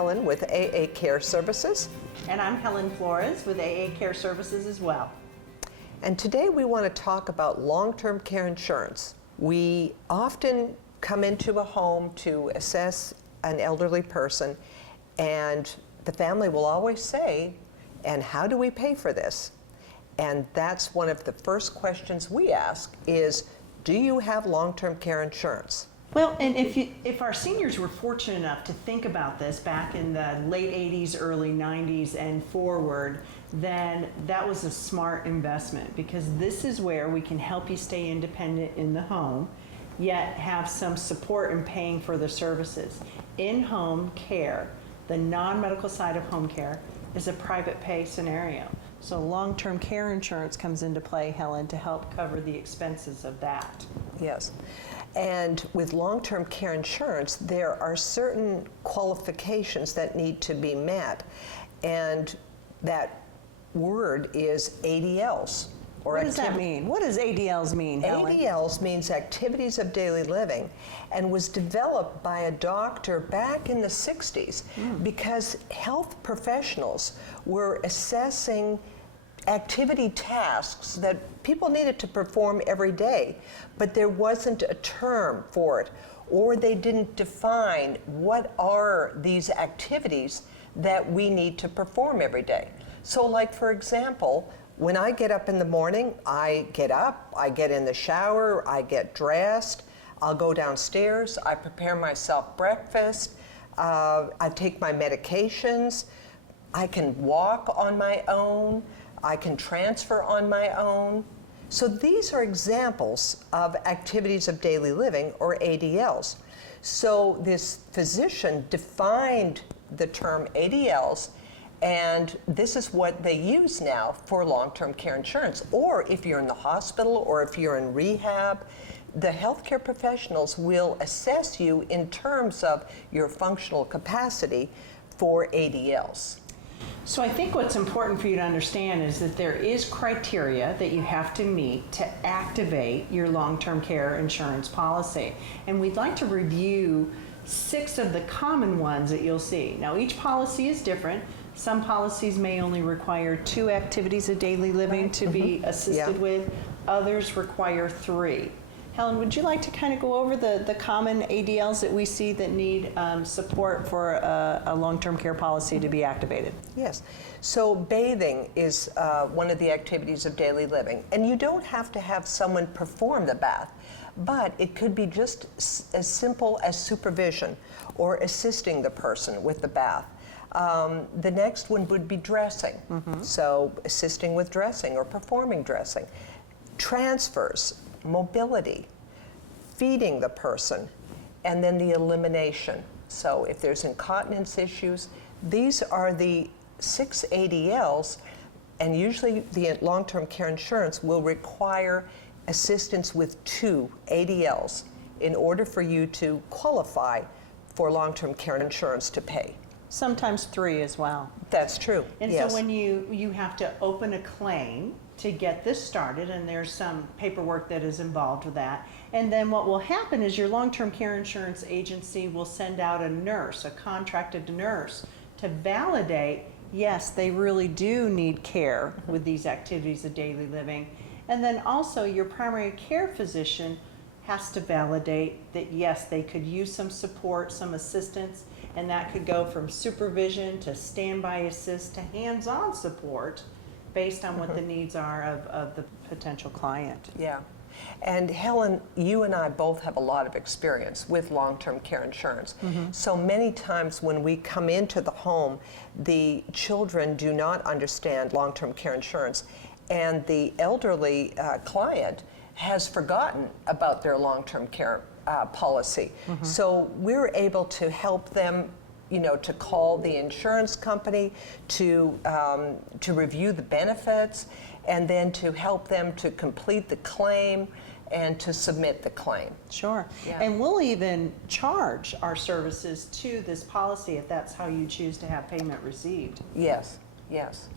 Helen with AA Care Services. And I'm Helen Flores with AA Care Services as well. And today we want to talk about long-term care insurance. We often come into a home to assess an elderly person, and the family will always say, and how do we pay for this? And that's one of the first questions we ask is, do you have long-term care insurance? Well, and if our seniors were fortunate enough to think about this back in the late 80s, early 90s and forward, then that was a smart investment, because this is where we can help you stay independent in the home, yet have some support in paying for the services. In-home care, the non-medical side of home care, is a private pay scenario. So long-term care insurance comes into play, Helen, to help cover the expenses of that. Yes. And with long-term care insurance, there are certain qualifications that need to be met. And that word is ADLs. What does that mean? What does ADLs mean, Helen? ADLs means activities of daily living, and was developed by a doctor back in the 60s because health professionals were assessing activity tasks that people needed to perform every day, but there wasn't a term for it, or they didn't define what are these activities that we need to perform every day. So like, for example, when I get up in the morning, I get up, I get in the shower, I get dressed, I'll go downstairs, I prepare myself breakfast, I take my medications, I can walk on my own, I can transfer on my own. So these are examples of activities of daily living, or ADLs. So this physician defined the term ADLs, and this is what they use now for long-term care insurance. Or if you're in the hospital or if you're in rehab, the healthcare professionals will assess you in terms of your functional capacity for ADLs. So I think what's important for you to understand is that there is criteria that you have to meet to activate your long-term care insurance policy. And we'd like to review 6 of the common ones that you'll see. Now, each policy is different. Some policies may only require 2 activities of daily living to be assisted with. Others require 3. Helen, would you like to kind of go over the common ADLs that we see that need support for a long-term care policy to be activated? Yes. So bathing is one of the activities of daily living. And you don't have to have someone perform the bath, but it could be just as simple as supervision or assisting the person with the bath. The next one would be dressing. So assisting with dressing or performing dressing. Transfers, mobility, feeding the person, and then the elimination. So if there's incontinence issues, these are the 6 ADLs, and usually the long-term care insurance will require assistance with 2 ADLs in order for you to qualify for long-term care insurance to pay. Sometimes 3 as well. That's true. And yes. so when you have to open a claim to get this started, and there's some paperwork that is involved with that. And then what will happen is your long-term care insurance agency will send out a nurse, a contracted nurse, to validate, yes, they really do need care with these activities of daily living. And then also your primary care physician has to validate that, yes, they could use some support, some assistance, and that could go from supervision to standby assist to hands-on support based on what the needs are of the potential client. Yeah. And Helen, you and I both have a lot of experience with long-term care insurance. So many times when we come into the home, the children do not understand long-term care insurance, and the elderly client has forgotten about their long-term care policy. So we're able to help them, to call the insurance company, to review the benefits, and then to help them to complete the claim and to submit the claim. Sure. Yeah. And we'll even charge our services to this policy if that's how you choose to have payment received. Yes, yes.